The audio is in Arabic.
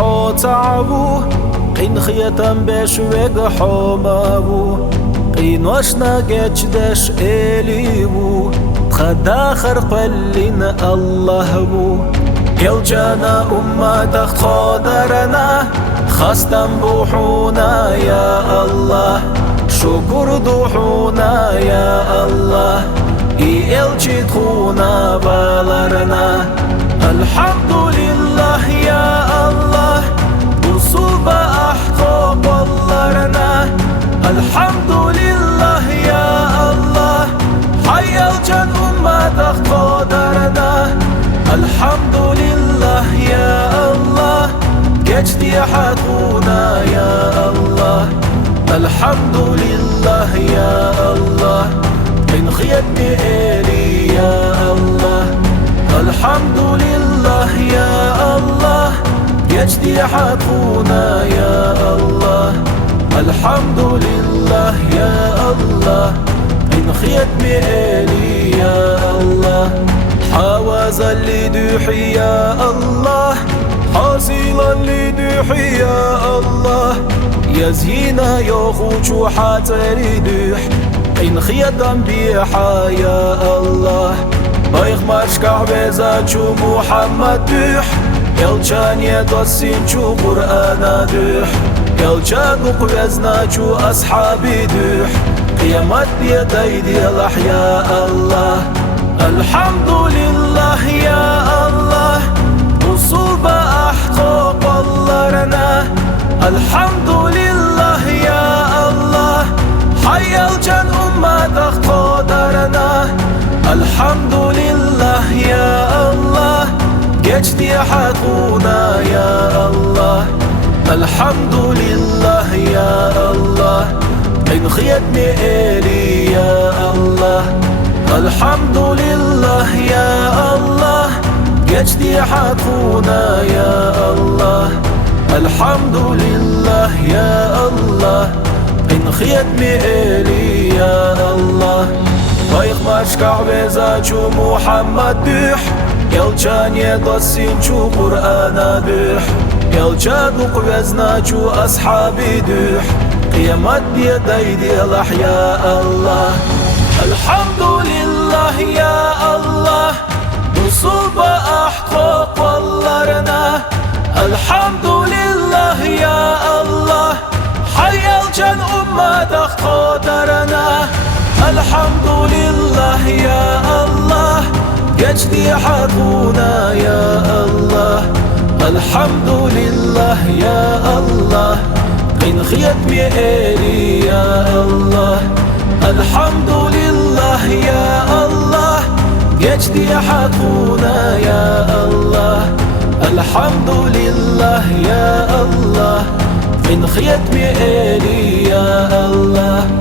حوتعبو قين خيتم بشويق حومابو قين وشنا جدش إليبو تخدا خرق اللين الله بو يل جانا أمة تخت خادرنا خستم بوحونا يا الله شكر دوحونا يا الله إيل تخونا بالرنا الحمد لله يا الله وصوب أحقاب اللرنا الحمد لله يا الله حي الجن أمة تخت قادرنا الحمد لله يا الله جدي حقونا يا الله الحمد لله يا الله من خيتني إلي يا الله الحمد لله يا الله يجدي حقونا يا الله الحمد لله يا الله من خيتني إلي يا الله حواز اللي دوحي يا الله حاصلا اللي دوحي يا الله يزينا يخوش حاتري دوح إن خيطا بيحا يا الله بايخ مشكع بزاتشو محمد دوح يلجان يدسين شو قرآن دوح يلجان قوزناتشو أصحابي دوح قيامت بيديدي الأحياء الله الحمد لله يا الله وصوب أحقاق اللرنا الحمد لله يا الله حي الجن أمة تخت قادرنا الحمد لله يا الله جدي حقونا يا الله الحمد لله يا الله من خيتني إلي يا الله الحمد لله يا الله جدي حقونا يا الله الحمد لله يا الله من خيتني إلي يا الله بايخ مشكع بزاتشو محمد دوح يلجان يدسين شو قرآن دوح يلجان قوزناتشو أصحابي دوح قيامت بيديدي الأحياء الله الحمد لله يا الله وصوب أحقاق اللرنا الحمد لله يا الله حي الجن أمة تخت قادرنا الحمد لله يا الله جدي حقونا يا الله الحمد لله يا الله من خيتني إلي يا الله الحمد لله يا الله جدي حقونا يا الله الحمد لله يا الله من خيتني إلي يا الله